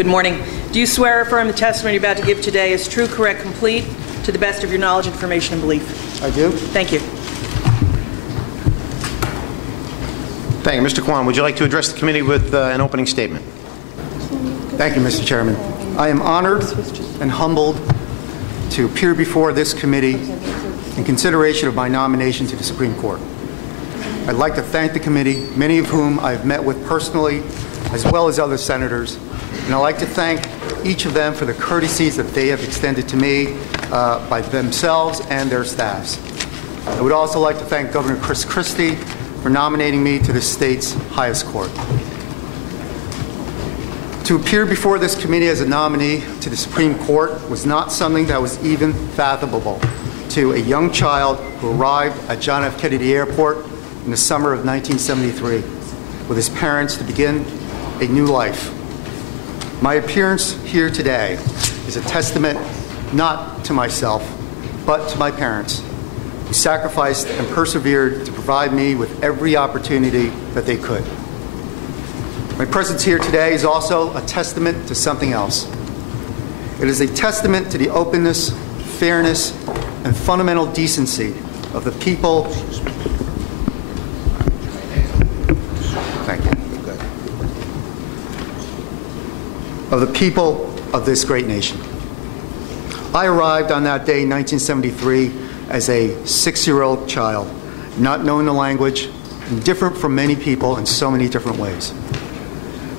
Good morning. Do you swear or affirm the testimony you're about to give today is true, correct, complete, to the best of your knowledge, information, and belief? I do. Thank you. Thank you. Mr. Kwon, would you like to address the committee with an opening statement? Thank you, Mr. Chairman. I am honored and humbled to appear before this committee in consideration of my nomination to the Supreme Court. I'd like to thank the committee, many of whom I've met with personally, as well as other senators, and I'd like to thank each of them for the courtesies that they have extended to me by themselves and their staffs. I would also like to thank Governor Chris Christie for nominating me to the state's highest court. To appear before this committee as a nominee to the Supreme Court was not something that was even fathomable to a young child who arrived at John F. Kennedy Airport in the summer of 1973 with his parents to begin a new life. My appearance here today is a testament not to myself, but to my parents, who sacrificed and persevered to provide me with every opportunity that they could. My presence here today is also a testament to something else. It is a testament to the openness, fairness, and fundamental decency of the people. Thank you. Of the people of this great nation. I arrived on that day in 1973 as a 6-year-old child, not knowing the language, and different from many people in so many different ways.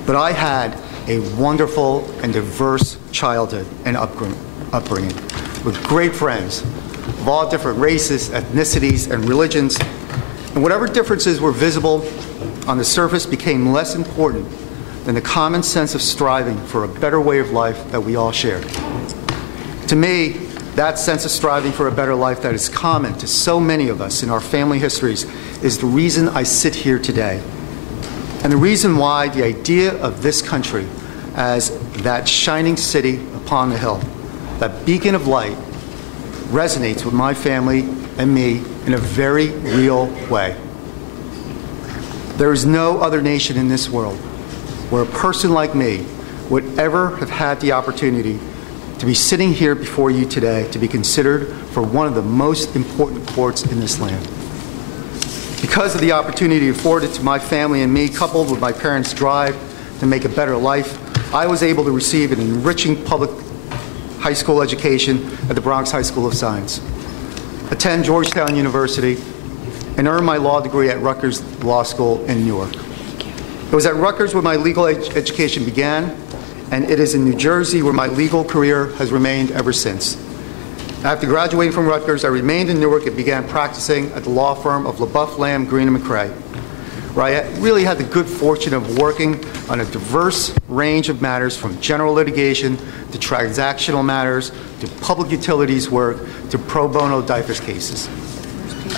But I had a wonderful and diverse childhood and upbringing with great friends of all different races, ethnicities, and religions. And whatever differences were visible on the surface became less important than the common sense of striving for a better way of life that we all shared. To me, that sense of striving for a better life that is common to so many of us in our family histories is the reason I sit here today. And the reason why the idea of this country as that shining city upon the hill, that beacon of light, resonates with my family and me in a very real way. There is no other nation in this world where a person like me would ever have had the opportunity to be sitting here before you today to be considered for one of the most important courts in this land. Because of the opportunity afforded to my family and me, coupled with my parents' drive to make a better life, I was able to receive an enriching public high school education at the Bronx High School of Science, attend Georgetown University, and earn my law degree at Rutgers Law School in Newark. It was at Rutgers where my legal education began, and it is in New Jersey where my legal career has remained ever since. After graduating from Rutgers, I remained in Newark and began practicing at the law firm of LaBeouf, Lamb, Green & McCrae, where I really had the good fortune of working on a diverse range of matters from general litigation to transactional matters to public utilities work to pro bono divorce cases.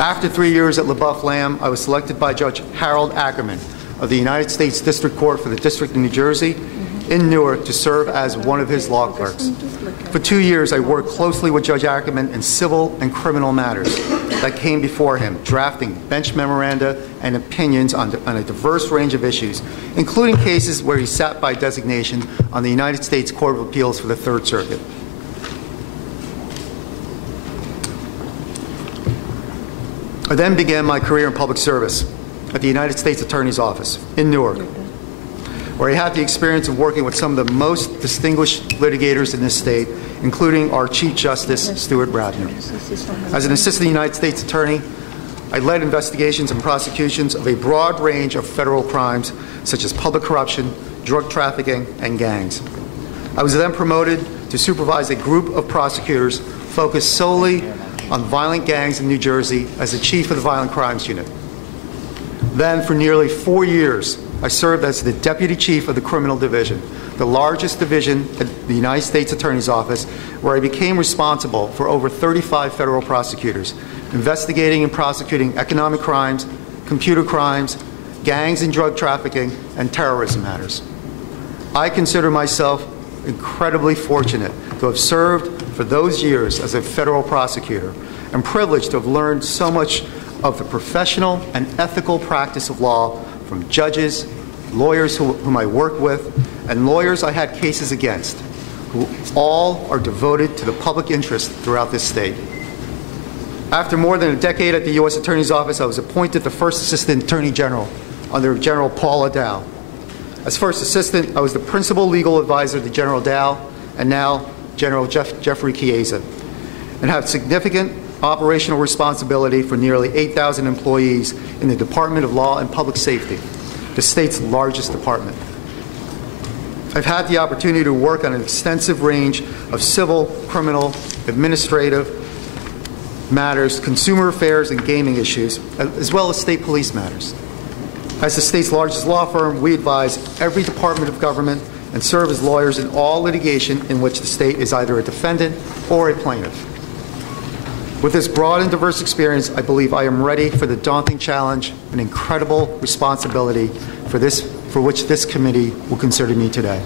After 3 years at LaBeouf, Lamb, I was selected by Judge Harold Ackerman of the United States District Court for the District of New Jersey in Newark to serve as one of his law clerks. For 2 years, I worked closely with Judge Ackerman in civil and criminal matters that came before him, drafting bench memoranda and opinions on a diverse range of issues, including cases where he sat by designation on the United States Court of Appeals for the Third Circuit. I then began my career in public service at the United States Attorney's Office in Newark, where I had the experience of working with some of the most distinguished litigators in this state, including our Chief Justice, Stuart Bradner. As an assistant United States attorney, I led investigations and prosecutions of a broad range of federal crimes, such as public corruption, drug trafficking, and gangs. I was then promoted to supervise a group of prosecutors focused solely on violent gangs in New Jersey as the chief of the Violent Crimes Unit. Then, for nearly 4 years, I served as the Deputy Chief of the Criminal Division, the largest division at the United States Attorney's Office, where I became responsible for over 35 federal prosecutors, investigating and prosecuting economic crimes, computer crimes, gangs and drug trafficking, and terrorism matters. I consider myself incredibly fortunate to have served for those years as a federal prosecutor and privileged to have learned so much of the professional and ethical practice of law from judges, lawyers whom I worked with, and lawyers I had cases against, who all are devoted to the public interest throughout this state. After more than a decade at the U.S. Attorney's Office, I was appointed the First Assistant Attorney General under General Paula Dow. As First Assistant, I was the Principal Legal Advisor to General Dow and now General Jeffrey Chiesa, and have significant operational responsibility for nearly 8,000 employees in the Department of Law and Public Safety, the state's largest department. I've had the opportunity to work on an extensive range of civil, criminal, administrative matters, consumer affairs, and gaming issues, as well as state police matters. As the state's largest law firm, we advise every department of government and serve as lawyers in all litigation in which the state is either a defendant or a plaintiff. With this broad and diverse experience, I believe I am ready for the daunting challenge and incredible responsibility for which this committee will consider me today.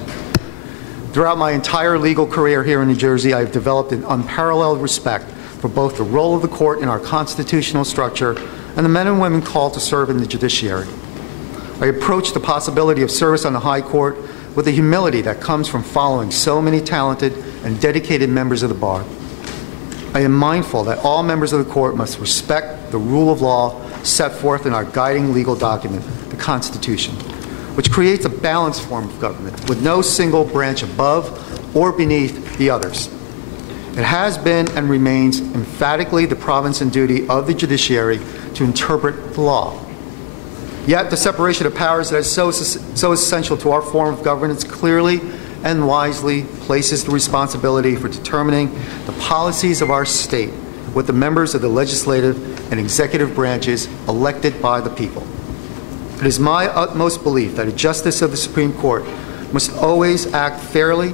Throughout my entire legal career here in New Jersey, I have developed an unparalleled respect for both the role of the court in our constitutional structure and the men and women called to serve in the judiciary. I approach the possibility of service on the High Court with the humility that comes from following so many talented and dedicated members of the bar. I am mindful that all members of the court must respect the rule of law set forth in our guiding legal document, the Constitution, which creates a balanced form of government with no single branch above or beneath the others. It has been and remains emphatically the province and duty of the judiciary to interpret the law. Yet the separation of powers that is so essential to our form of governance clearly and wisely places the responsibility for determining the policies of our state with the members of the legislative and executive branches elected by the people. It is my utmost belief that a justice of the Supreme Court must always act fairly,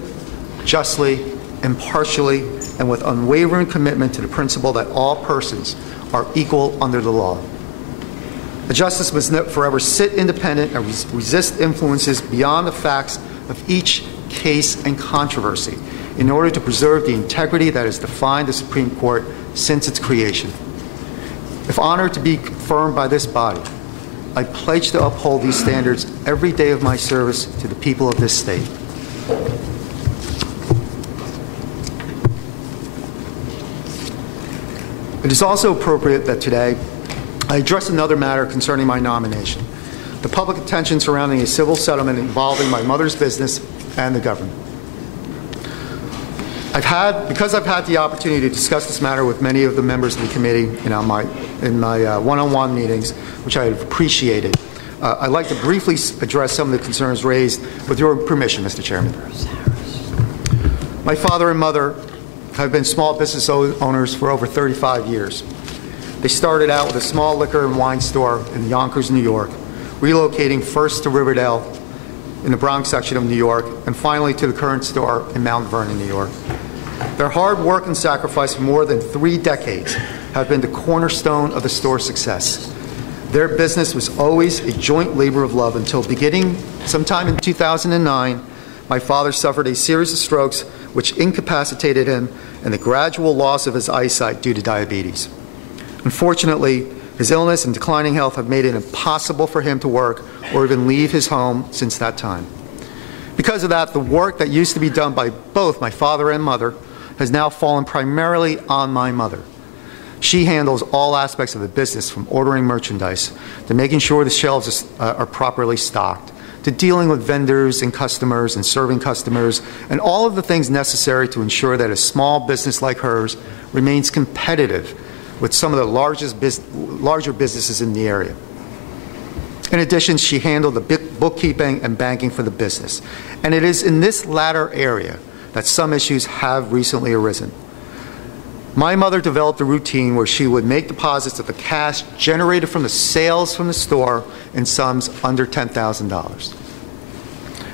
justly, impartially, and with unwavering commitment to the principle that all persons are equal under the law. A justice must forever sit independent and resist influences beyond the facts of each case and controversy in order to preserve the integrity that has defined the Supreme Court since its creation. If honored to be confirmed by this body, I pledge to uphold these standards every day of my service to the people of this state. It is also appropriate that today I address another matter concerning my nomination, the public attention surrounding a civil settlement involving my mother's business and the government. Because I've had the opportunity to discuss this matter with many of the members of the committee in my one-on-one meetings, which I have appreciated, I'd like to briefly address some of the concerns raised with your permission, Mr. Chairman. My father and mother have been small business owners for over 35 years. They started out with a small liquor and wine store in Yonkers, New York, relocating first to Riverdale in the Bronx section of New York, and finally to the current store in Mount Vernon, New York. Their hard work and sacrifice for more than 3 decades have been the cornerstone of the store's success. Their business was always a joint labor of love until beginning sometime in 2009, my father suffered a series of strokes which incapacitated him and the gradual loss of his eyesight due to diabetes. Unfortunately, his illness and declining health have made it impossible for him to work or even leave his home since that time. Because of that, the work that used to be done by both my father and mother has now fallen primarily on my mother. She handles all aspects of the business, from ordering merchandise to making sure the shelves are properly stocked, to dealing with vendors and customers and serving customers, and all of the things necessary to ensure that a small business like hers remains competitive with some of the larger businesses in the area. In addition, she handled the bookkeeping and banking for the business. And it is in this latter area that some issues have recently arisen. My mother developed a routine where she would make deposits of the cash generated from the sales from the store in sums under $10,000.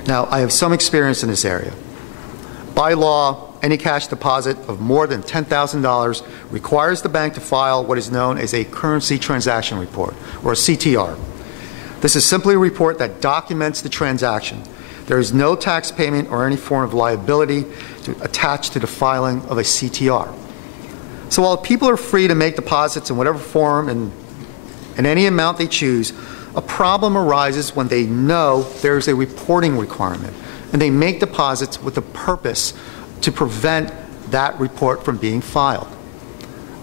Now, I have some experience in this area. By law, any cash deposit of more than $10,000 requires the bank to file what is known as a currency transaction report, or a CTR. This is simply a report that documents the transaction. There is no tax payment or any form of liability attached to the filing of a CTR. So while people are free to make deposits in whatever form and any amount they choose, A problem arises when they know there's a reporting requirement, and they make deposits with the purpose to prevent that report from being filed.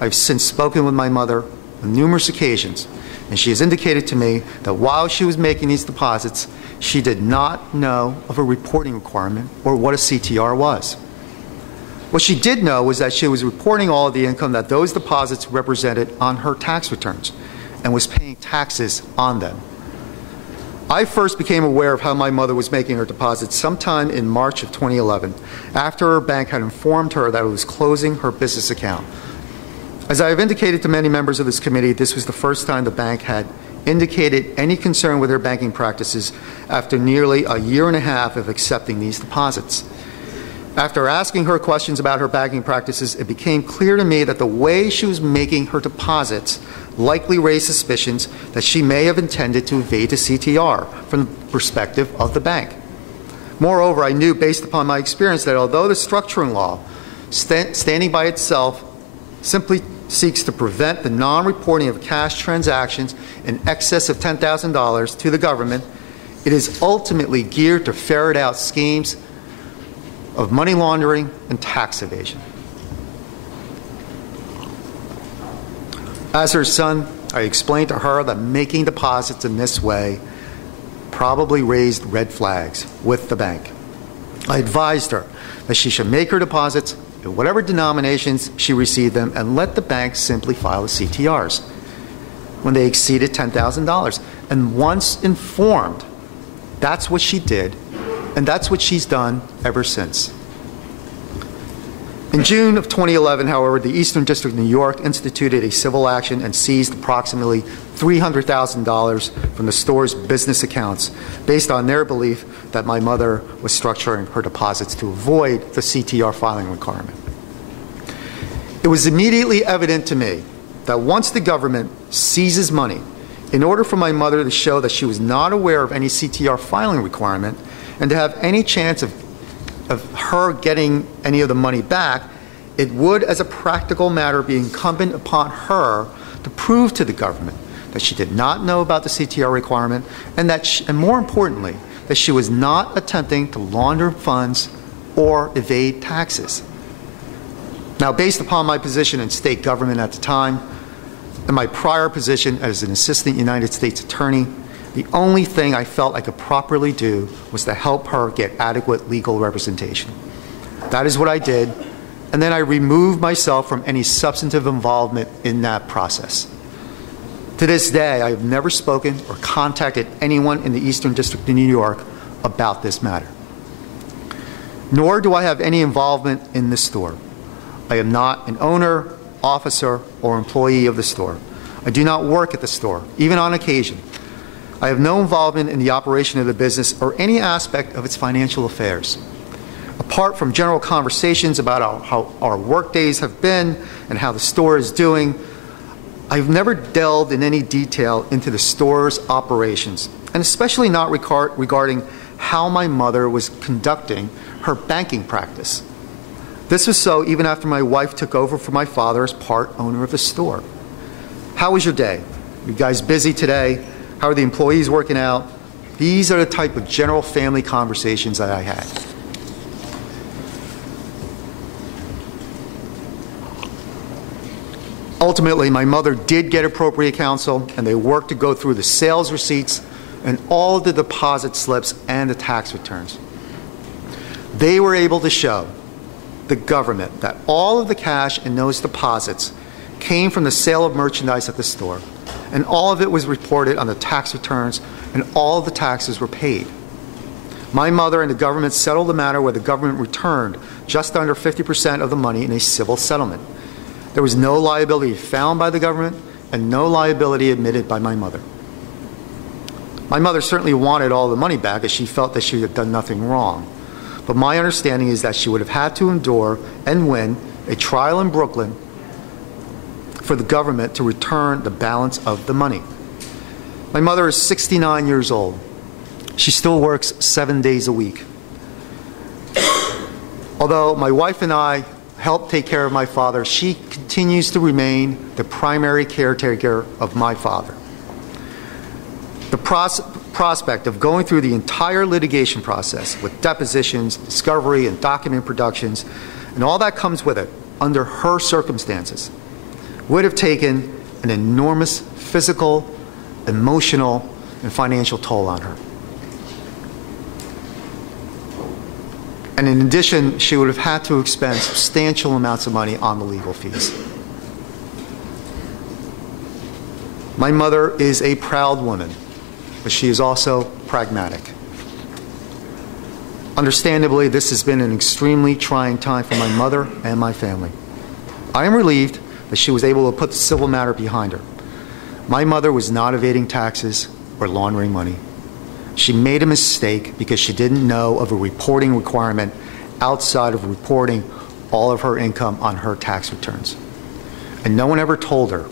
I've since spoken with my mother on numerous occasions, and she has indicated to me that while she was making these deposits, she did not know of a reporting requirement or what a CTR was. What she did know was that she was reporting all of the income that those deposits represented on her tax returns and was paying taxes on them. I first became aware of how my mother was making her deposits sometime in March of 2011, after her bank had informed her that it was closing her business account. As I have indicated to many members of this committee, this was the first time the bank had indicated any concern with their banking practices after nearly a year and a half of accepting these deposits. After asking her questions about her banking practices, it became clear to me that the way she was making her deposits likely raised suspicions that she may have intended to evade the CTR from the perspective of the bank. Moreover, I knew based upon my experience that although the structuring law, standing by itself, simply seeks to prevent the non-reporting of cash transactions in excess of $10,000 to the government, it is ultimately geared to ferret out schemes of money laundering and tax evasion. As her son, I explained to her that making deposits in this way probably raised red flags with the bank. I advised her that she should make her deposits in whatever denominations she received them and let the bank simply file the CTRs when they exceeded $10,000. And once informed, that's what she did, and that's what she's done ever since. In June of 2011, however, the Eastern District of New York instituted a civil action and seized approximately $300,000 from the store's business accounts based on their belief that my mother was structuring her deposits to avoid the CTR filing requirement. It was immediately evident to me that once the government seizes money, in order for my mother to show that she was not aware of any CTR filing requirement and to have any chance of her getting any of the money back, it would, as a practical matter, be incumbent upon her to prove to the government that she did not know about the CTR requirement and that, and more importantly, that she was not attempting to launder funds or evade taxes. Now, based upon my position in state government at the time and my prior position as an assistant United States attorney, the only thing I felt I could properly do was to help her get adequate legal representation. That is what I did, and then I removed myself from any substantive involvement in that process. To this day, I have never spoken or contacted anyone in the Eastern District of New York about this matter. Nor do I have any involvement in this store. I am not an owner, officer, or employee of the store. I do not work at the store, even on occasion. I have no involvement in the operation of the business or any aspect of its financial affairs. Apart from general conversations about how our work days have been and how the store is doing, I've never delved in any detail into the store's operations, and especially not regarding how my mother was conducting her banking practice. This was so even after my wife took over for my father as part owner of the store. How was your day? Are you guys busy today? How are the employees working out? These are the type of general family conversations that I had. Ultimately, my mother did get appropriate counsel, and they worked to go through the sales receipts and all the deposit slips and the tax returns. They were able to show the government that all of the cash in those deposits came from the sale of merchandise at the store, and all of it was reported on the tax returns, and all of the taxes were paid. My mother and the government settled the matter where the government returned just under 50% of the money in a civil settlement. There was no liability found by the government and no liability admitted by my mother. My mother certainly wanted all the money back as she felt that she had done nothing wrong. But my understanding is that she would have had to endure and win a trial in Brooklyn for the government to return the balance of the money. My mother is 69 years old. She still works 7 days a week. Although my wife and I help take care of my father, she continues to remain the primary caretaker of my father. The prospect of going through the entire litigation process with depositions, discovery, and document productions, and all that comes with it, under her circumstances, would have taken an enormous physical, emotional, and financial toll on her. And in addition, she would have had to expend substantial amounts of money on the legal fees. My mother is a proud woman, but she is also pragmatic. Understandably, this has been an extremely trying time for my mother and my family. I am relieved that she was able to put the civil matter behind her. My mother was not evading taxes or laundering money. She made a mistake because she didn't know of a reporting requirement outside of reporting all of her income on her tax returns. And no one ever told her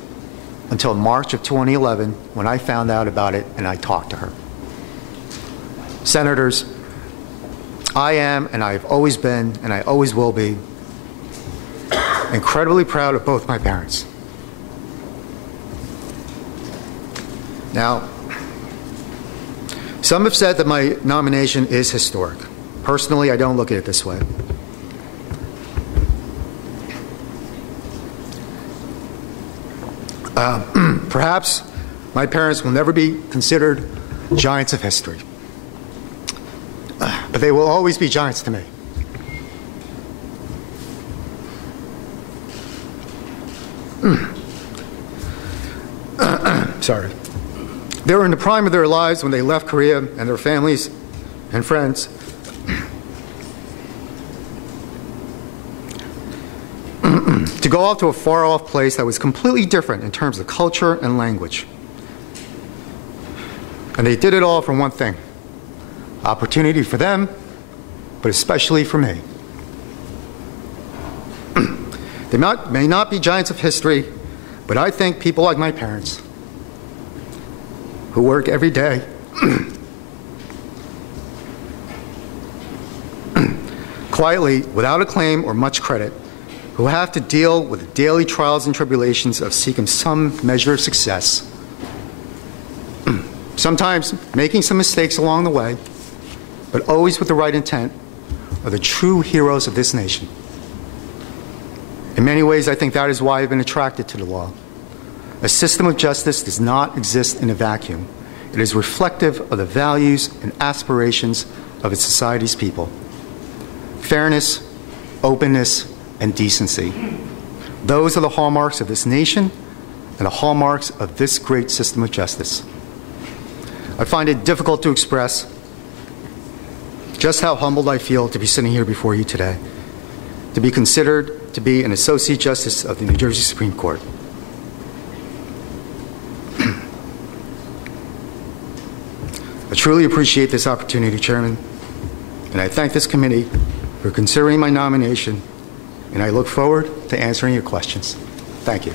until March of 2011 when I found out about it and I talked to her. Senators, I am, and I have always been, and I always will be, incredibly proud of both my parents. Now, some have said that my nomination is historic. Personally, I don't look at it this way. Perhaps my parents will never be considered giants of history, but they will always be giants to me. Sorry. They were in the prime of their lives when they left Korea and their families and friends. To go off to a far-off place that was completely different in terms of culture and language. And they did it all for one thing: opportunity for them, but especially for me. They may not be giants of history, but I think people like my parents, who work every day, quietly, without acclaim or much credit, who have to deal with the daily trials and tribulations of seeking some measure of success, sometimes making some mistakes along the way, but always with the right intent, are the true heroes of this nation. In many ways, I think that is why I've been attracted to the law. A system of justice does not exist in a vacuum. It is reflective of the values and aspirations of its society's people. Fairness, openness, and decency. Those are the hallmarks of this nation and the hallmarks of this great system of justice. I find it difficult to express just how humbled I feel to be sitting here before you today, to be considered to be an Associate Justice of the New Jersey Supreme Court. I truly appreciate this opportunity, Chairman, and I thank this committee for considering my nomination, and I look forward to answering your questions. Thank you.